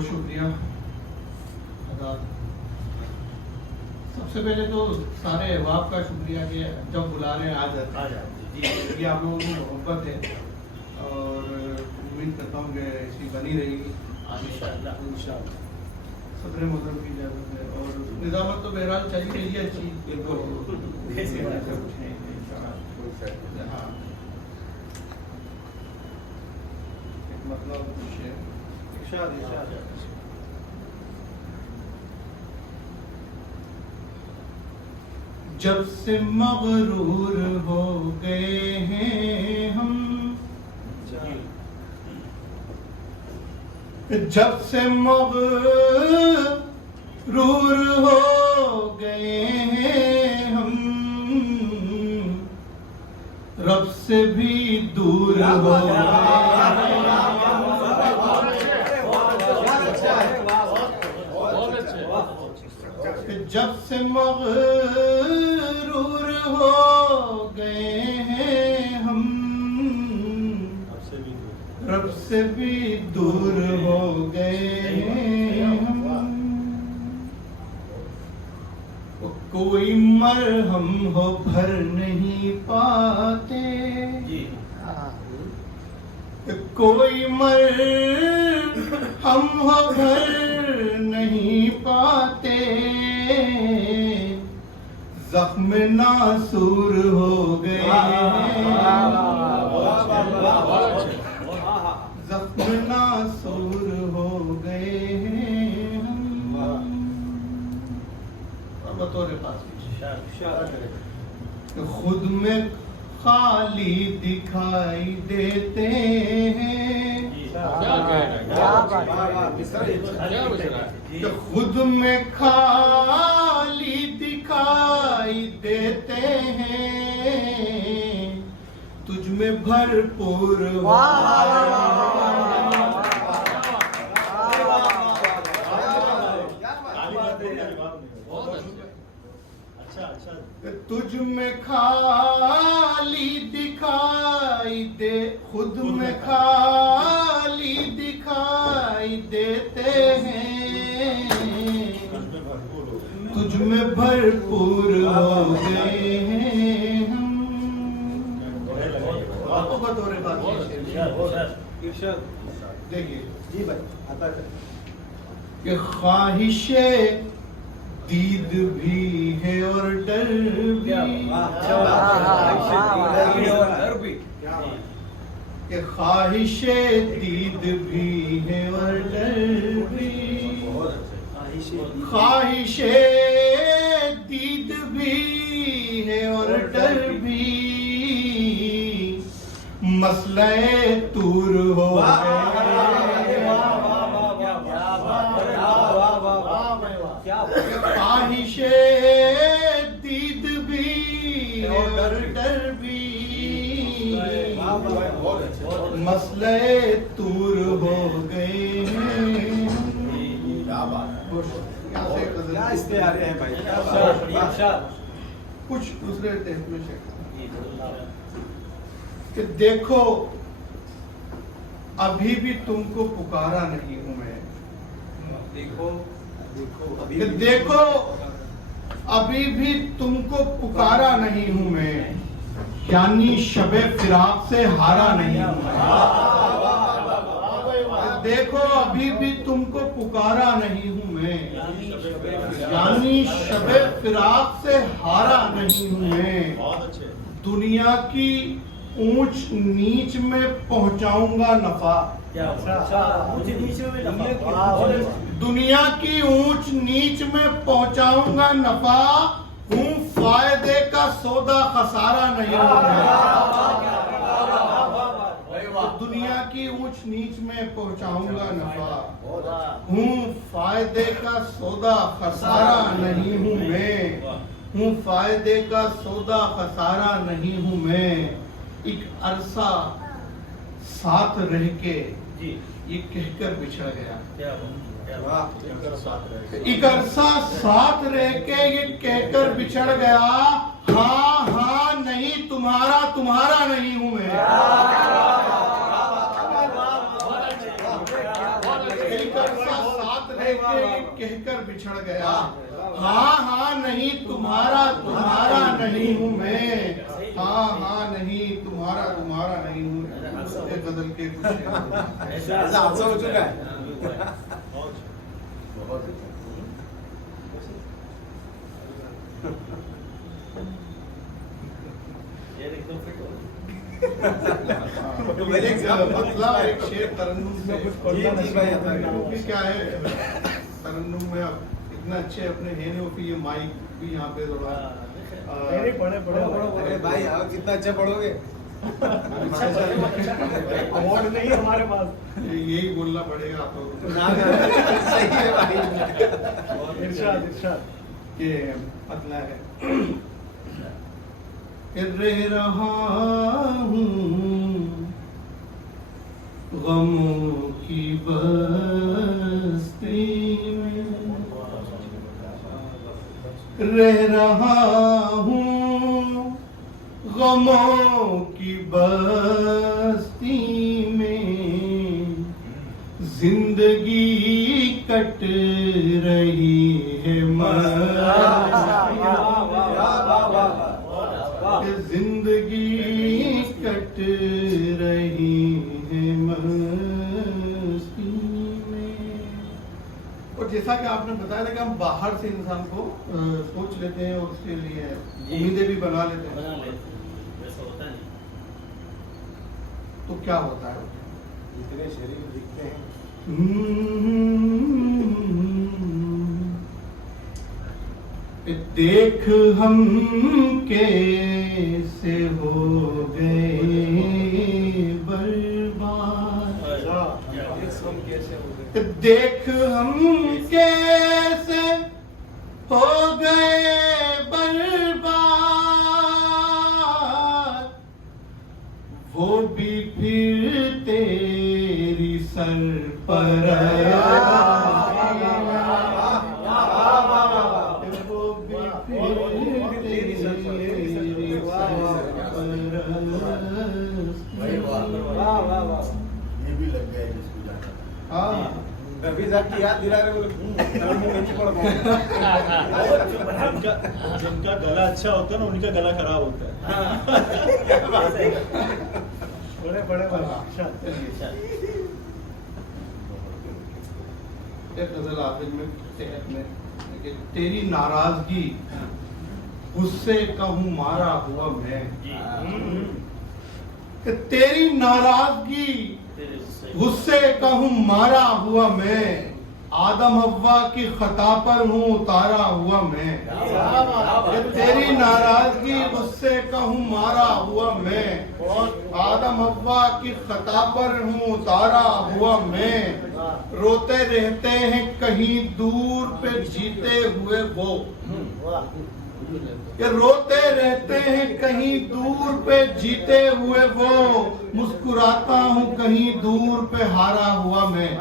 बहुत शुक्रिया अदा। सबसे पहले तो सारे अहबाब का शुक्रिया कि जब बुला रहे हैं आज जी, ये आप लोगों की मोहब्बत है और उम्मीद करता हूँ कि ऐसी बनी रहेगी इंशाअल्लाह। सदर मोहतरम की इजाज़त है और निज़ामत तो बहरहाल चली रही है अच्छी, हाँ मतलब कुछ है जब से मगरूर हो गए हैं हम, जब से मगरूर हो गए हैं हम, रब से भी दूर हो गए हैं। जब से मगरूर हो गए हैं हम, रब से भी दूर हो गए हैं हम। कोई मरहम हो भर नहीं पाते, कोई मरहम हो भर नहीं पाते, जख्म नासूर हो गए हैं, जख्म नासूर हो गए हैं हम। और बतौर पास खुद में खाली दिखाई देते हैं, खुद में खाली दिखाई देते हैं, तुझ में भरपूर तुझ में खाली दिखाई दे, खुद में खाली दिखाई देते हैं, तुझ में भरपूर हो गए हैं हम। आपको बतौर बात देखिए जी भाई कि ख्वाहिशे दीद भी है और डर भी, कि ख्वाहिशे दीद भी है और डर भी, ख्वाहिशे दीद भी है और डर भी, मसले तूर हो गए, ख्वाहिशे दीद भी और डर भी, मसले तूर हो गए हैं। कुछ दूसरे तहत कि देखो अभी भी तुमको पुकारा नहीं हूं मैं, देखो अभी भी तुमको पुकारा नहीं हूं मैं, यानी शबे फिराक से हारा नहीं हूं मैं। देखो अभी भी तुमको पुकारा नहीं हूं मैं, यानी शबे फिराक से हारा नहीं हूं मैं। दुनिया की ऊंच नीच में पहुंचाऊंगा नफा, दुनिया की ऊंच नीच में पहुंचाऊंगा नफा, हूँ फायदे का सौदा खसारा नहीं हूं मैं। दुनिया की ऊंच नीच में पहुंचाऊंगा नफा, हूँ फायदे का सौदा खसारा नहीं हूं मैं, हूँ फायदे का सौदा खसारा नहीं हूं मैं। एक अरसा साथ रह के ये कहकर बिछड़ गया, एक अरसा साथ रह के ये कहकर बिछड़ गया, हाँ हाँ नहीं तुम्हारा तुम्हारा नहीं हूं मैं। एक अरसा कहकर बिछड़ गया। हाँ हाँ नहीं तुम्हारा तुम्हारा नहीं हूँ मैं, हाँ हाँ नहीं तुम्हारा तुम्हारा नहीं हूँ। ये बदल के कुछ ऐसा हो चुका है। मतलब एक शेर तरन्नुम से क्योंकि क्या है तरन्नुम में अब इतना अच्छे अपने है नहीं कि ये माइक भी यहाँ पे थोड़ा अरे भाई आप कितना अच्छा पढ़ोगे। अवार्ड नहीं है हमारे पास। यही बोलना पड़ेगा आपको। सही है भाई। इरशाद इरशाद ये मतलब है कि रह रहा हूँ गमों की बस्ती में, रह रहा हूँ गमों की बस्ती में, जिंदगी कट रही है जिंदगी कट रही है मस्ती में। और जैसा कि आपने बताया था कि हम बाहर से इंसान को सोच लेते हैं और उसके लिए उम्मीदें भी बना लेते हैं, वैसा होता नहीं। तो क्या होता है? जितने शरीर दिखते हैं देख हम कैसे हो गए बर्बाद, देख हम कैसे हो गए बर्बाद, वो भी फिर तेरी ये भी लग गया जिसको जाना। रवि साहब की याद दिला रहे जिनका गला अच्छा होता है ना उनका गला खराब होता है। बड़े बड़े गजल आखिर में कि तेरी नाराजगी गुस्से का हूँ मारा हुआ मैं, कि तेरी नाराजगी गुस्से का हूँ मारा हुआ मैं, आदम हव्वा की खता पर हूँ उतारा हुआ मैं, कि तेरी नाराजगी गुस्से का हूँ मारा हुआ मैं, आदम हव्वा की खता पर हूँ उतारा हुआ मैं, रोते रहते हैं कहीं दूर पे जीते हुए वो, कि रोते रहते हैं कहीं दूर पे जीते हुए वो, मुस्कुराता हूँ कहीं दूर पे हारा हुआ मैं,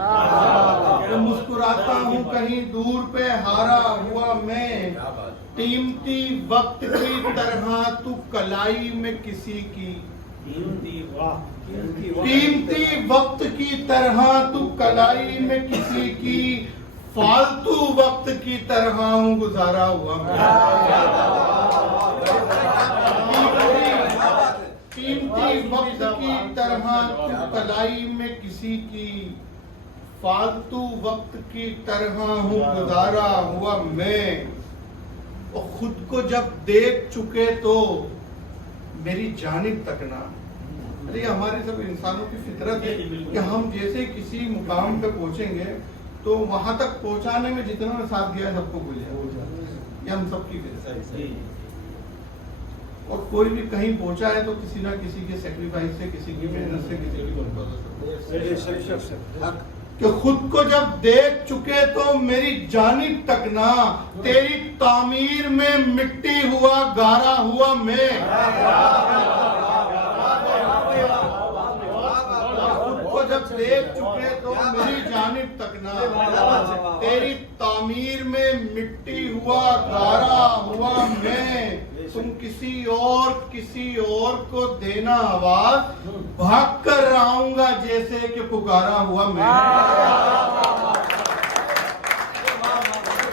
मुस्कुराता हूँ कहीं दूर पे हारा हुआ मैं, कीमती वक्त की तरह तू कलाई में किसी की, कीमती वक्त की तरह तू कलाई में किसी की, फालतू वक्त की तरह हूँ गुजारा हुआ मैं, कीमती वक्त की तरह तू कलाई में किसी की, फालतू वक्त की तरह हूँ गुजारा हुआ मैं, और खुद को जब देख चुके तो मेरी जानिब तकना। अरे हमारे सब इंसानों की फितरत है कि हम जैसे किसी मुकाम पे पहुंचेंगे तो वहां तक पहुंचाने में जितना ने साथ दिया सबको भूल जाए, ये हम सबकी फितरत है। और कोई भी कहीं पहुंचा है तो किसी ना किसी के सेक्रीफाइस से, किसी की मेहनत से, किसी की कि खुद को जब देख चुके तो मेरी जानिब तकना, तेरी तामीर में मिट्टी हुआ गारा हुआ मैं, खुद को जब देख चुके तो मेरी जानिब तकना, तेरी तामीर में मिट्टी हुआ गारा हुआ मैं, तुम किसी और को देना आवाज, भाग कर आऊंगा जैसे कि पुकारा हुआ मैं।